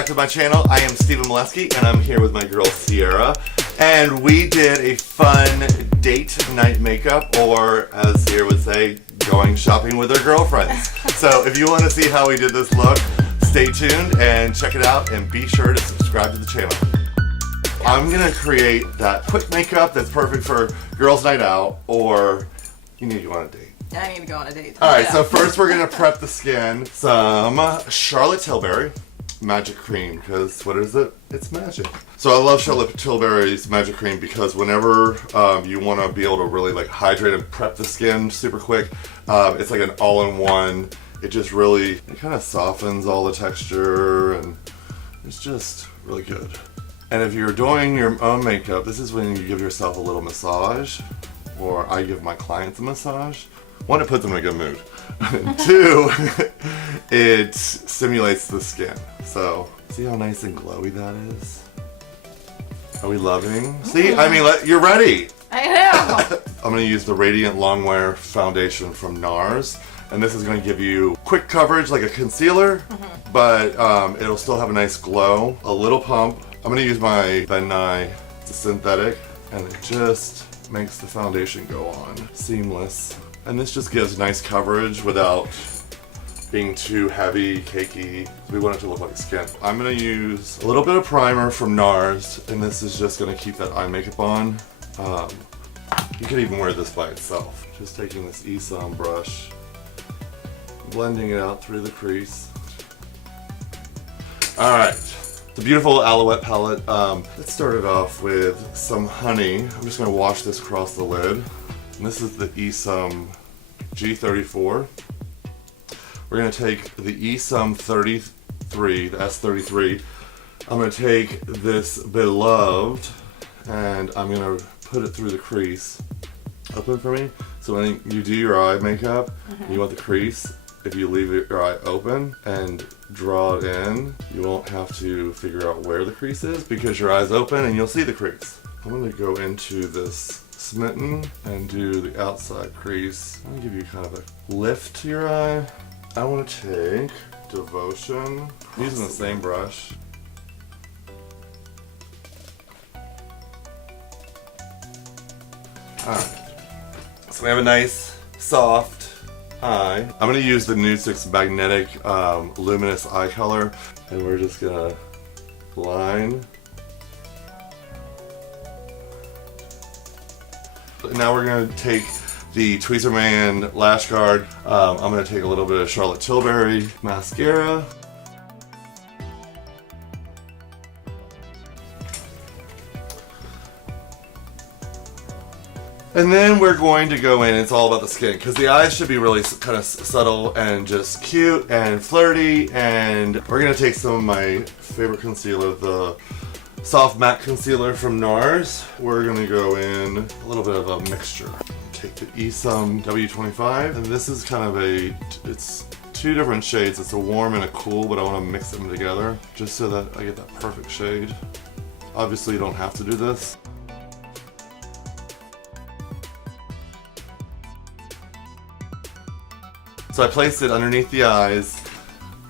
back to my channel. I am Stephen Moleski and I'm here with my girl Sierra. And we did a fun date night makeup, or as Sierra would say, going shopping with her girlfriends. So if you want to see how we did this look, stay tuned and check it out, and be sure to subscribe to the channel. I'm gonna create that quick makeup that's perfect for girls' night out, or you need to go on a date. I need to go on a date. Alright, so first we're gonna prep the skin. Some Charlotte Tilbury Magic Cream, because what is it? It's magic. So I love Charlotte Tilbury's Magic Cream because whenever you want to be able to really like hydrate and prep the skin super quick, it's like an all-in-one. It just really, it kind of softens all the texture, and it's just really good. And if you're doing your own makeup, this is when you give yourself a little massage, or I give my clients a massage. One, it puts them in a good mood. Two, it stimulates the skin. So, see how nice and glowy that is? Are we loving? See, I mean, you're ready. I know. I'm going to use the Radiant Longwear Foundation from NARS. And this is going to give you quick coverage like a concealer, but it'll still have a nice glow. A little pump. I'm going to use my Ben Nye. It's a synthetic, and it just makes the foundation go on. Seamless. And this just gives nice coverage without being too heavy, cakey. We want it to look like skin. I'm going to use a little bit of primer from NARS, and this is just going to keep that eye makeup on. You could even wear this by itself. Just taking this Esom brush, blending it out through the crease. Alright, the beautiful Alouette palette. Let's start it off with some honey. I'm just going to wash this across the lid. And this is the Esom G34. We're going to take the Esom 33, the S33. I'm going to take this Beloved, and I'm going to put it through the crease. Open for me. So when you do your eye makeup, you want the crease. If you leave your eye open and draw it in, you won't have to figure out where the crease is because your eye's open and you'll see the crease. I'm going to go into this Smitten and do the outside crease. I'm going to give you kind of a lift to your eye. I want to take Devotion, using the same brush. Alright, so we have a nice, soft eye. I'm going to use the Nudestix Magnetic Luminous Eye Color, and we're just going to line. Now we're going to take the Tweezerman Lash Guard. I'm going to take a little bit of Charlotte Tilbury mascara. And then we're going to go in, it's all about the skin, because the eyes should be really kind of subtle and just cute and flirty. And we're going to take some of my favorite concealer, the Soft Matte Concealer from NARS. We're going to go in a little bit of a mixture. Take the Esom W25, and this is kind of it's two different shades. It's a warm and a cool, but I want to mix them together just so that I get that perfect shade. Obviously you don't have to do this. So I placed it underneath the eyes,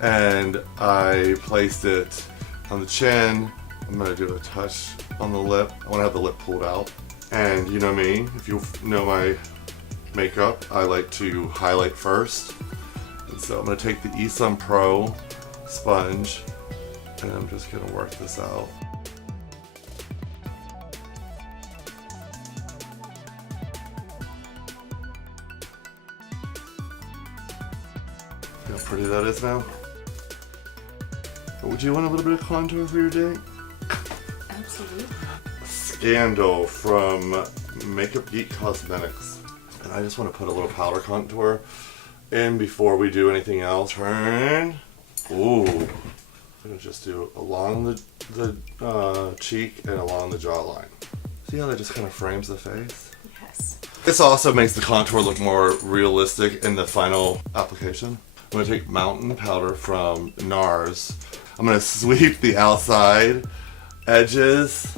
and I placed it on the chin. I'm going to do a touch on the lip. I want to have the lip pulled out. And you know me, if you know my makeup, I like to highlight first. And so I'm going to take the Esom Pro sponge, and I'm just going to work this out. See how pretty that is now? But would you want a little bit of contour for your date? Absolutely. Scandal from Makeup Geek Cosmetics. And I just want to put a little powder contour in before we do anything else. Turn. Ooh. I'm going to just do along the cheek and along the jawline. See how that just kind of frames the face? Yes. This also makes the contour look more realistic in the final application. I'm going to take Mountain Powder from NARS. I'm going to sweep the outside edges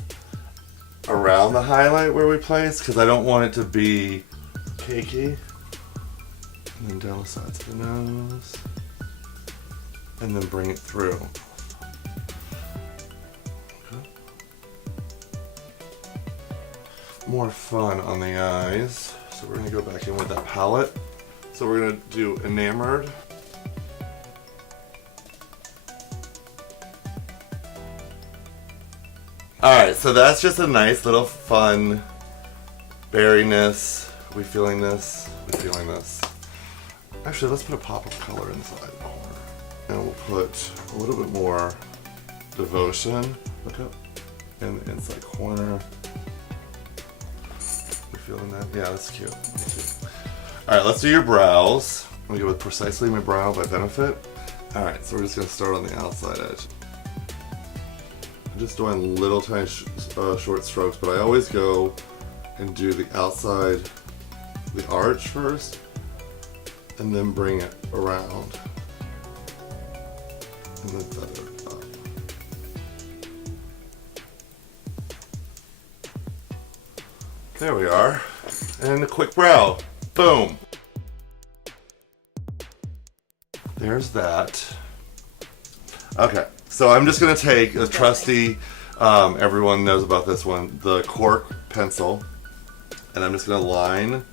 around the highlight where we place, because I don't want it to be cakey. And then down the sides of the nose. And then bring it through. more fun on the eyes. So we're gonna go back in with that palette. So we're gonna do enamored. Alright, so that's just a nice little fun berryness. We feeling this? We feeling this? Actually, let's put a pop of color inside the corner. And we'll put a little bit more devotion. Look up in the inside corner. We feeling that? Yeah, that's cute. That's cute. Alright, let's do your brows. I'm gonna go with Precisely My Brow by Benefit. Alright, so we're just gonna start on the outside edge. I'm just doing little tiny short strokes, but I always go and do the outside, the arch first, and then bring it around. And then feather it up. There we are. And a quick brow. Boom. There's that. Okay, so I'm just gonna take a trusty, everyone knows about this one, the cork pencil, and I'm just gonna line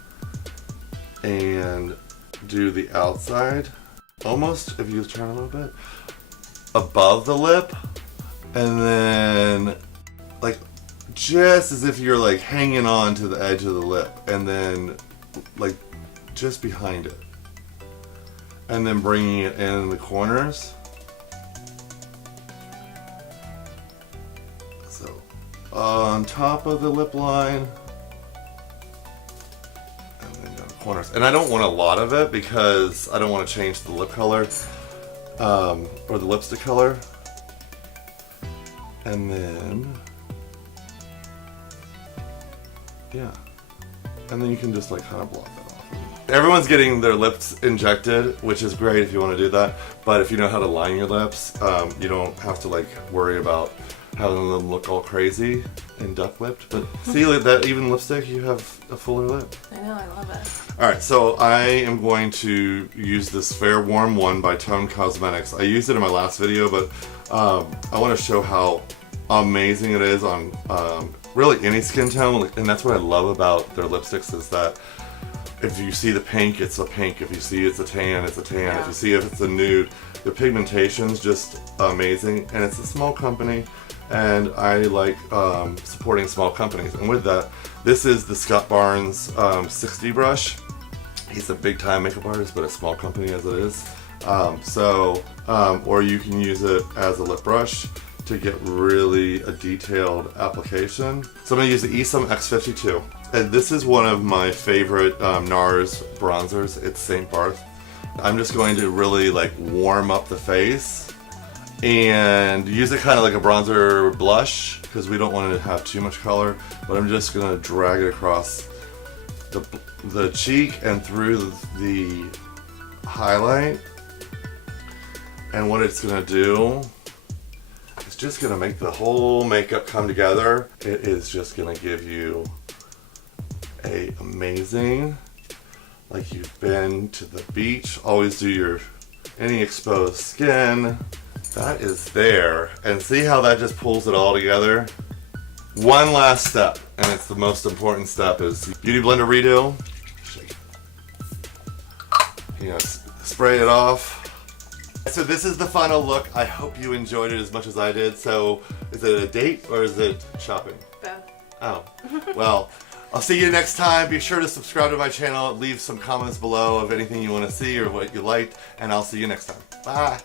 and do the outside, almost, if you turn a little bit, above the lip, and then, like, just as if you're like hanging on to the edge of the lip, and then, like, just behind it, and then bringing it in the corners. So, on top of the lip line, and then down the corners. And I don't want a lot of it because I don't want to change the lip color, or the lipstick color. And then, yeah. And then you can just like kind of block that off. Everyone's getting their lips injected, which is great if you want to do that. But if you know how to line your lips, you don't have to like worry about having them look all crazy and duck lipped. But see, like that even lipstick, you have a fuller lip. I know, I love it. Alright, so I am going to use this Fair Warm One by Tone Cosmetics. I used it in my last video, but I want to show how amazing it is on really any skin tone. And that's what I love about their lipsticks, is that if you see the pink, it's a pink. If you see it's a tan, it's a tan. Yeah. If you see if it's a nude, the pigmentation's just amazing. And it's a small company, and I like supporting small companies. And with that, this is the Scott Barnes 60 brush. He's a big time makeup artist, but a small company as it is. Or you can use it as a lip brush to get really a detailed application. So I'm going to use the Esom X52. And this is one of my favorite NARS bronzers. It's St. Barth. I'm just going to really like warm up the face and use it kind of like a bronzer blush, because we don't want it to have too much color. But I'm just going to drag it across the cheek and through the highlight. And what it's going to do, it's just going to make the whole makeup come together. It is just going to give you a amazing, like you've been to the beach. Always do your any exposed skin. That is there. And see how that just pulls it all together? One last step, and it's the most important step, is Beauty Blender Redo. Shake it. You know, spray it off. So this is the final look. I hope you enjoyed it as much as I did. So is it a date or is it shopping? Both. Oh, well, I'll see you next time. Be sure to subscribe to my channel. Leave some comments below of anything you want to see or what you liked, and I'll see you next time. Bye.